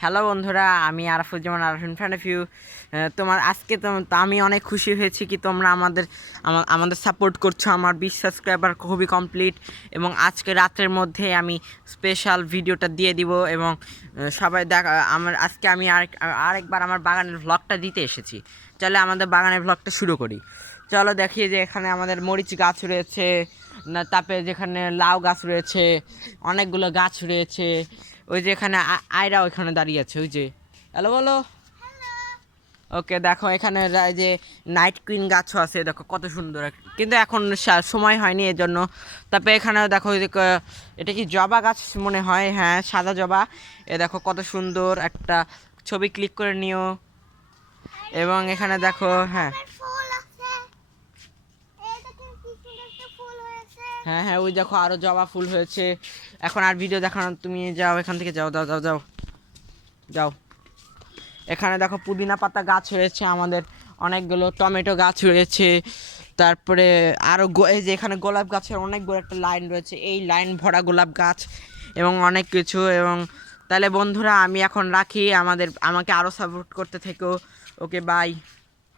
Hello বন্ধুরা, আমি আরাফুজ্জামান আরাফিন fan of you. তোমার আজকে তো আমি অনেক খুশি হয়েছি কি তোমরা আমাদের সাপোর্ট করছো। আমার 20 সাবস্ক্রাইবার খুবই কমপ্লিট এবং আজকে রাতের মধ্যে আমি স্পেশাল ভিডিওটা দিয়ে দিব এবং সবাই দেখা আজকে আমি আরেকবার আমার বাগানের ভ্লগটা দিতে এসেছি। চলে আমাদের বাগানের ভ্লগটা শুরু করি। চলো দেখি যে এখানে আমাদের মরিচ গাছ রয়েছে, না তারপরে যেখানে লাউ গাছ রয়েছে, অনেকগুলো গাছ রয়েছে। ওই যে এখানে আয়রা ওইখানে দাঁড়িয়ে আছে, ওই যে হ্যালো বলো। ওকে দেখো এখানে এই যে নাইট কুইন গাছও আছে, দেখো কত সুন্দর কিন্তু এখন সময় হয়নি এর জন্য। তারপরে এখানেও দেখো ওই যে এটা কি জবা গাছ মনে হয়, হ্যাঁ সাদা জবা। এ দেখো কত সুন্দর একটা ছবি ক্লিক করে নিও। এবং এখানে দেখো হ্যাঁ হ্যাঁ হ্যাঁ ওই দেখো আরো জবা ফুল হয়েছে। এখন আর ভিডিও দেখানো, তুমি যাও এখান থেকে, যাও যাও যাও যাও যাও। এখানে দেখো পুদিনা পাতা গাছ হয়েছে আমাদের, অনেকগুলো টমেটো গাছ রয়েছে। তারপরে আরও এই যে এখানে গোলাপ গাছের অনেক বড় একটা লাইন রয়েছে, এই লাইন ভরা গোলাপ গাছ এবং অনেক কিছু। এবং তাহলে বন্ধুরা আমি এখন রাখি, আমাকে আরও সাপোর্ট করতে থেকো। Okay bye.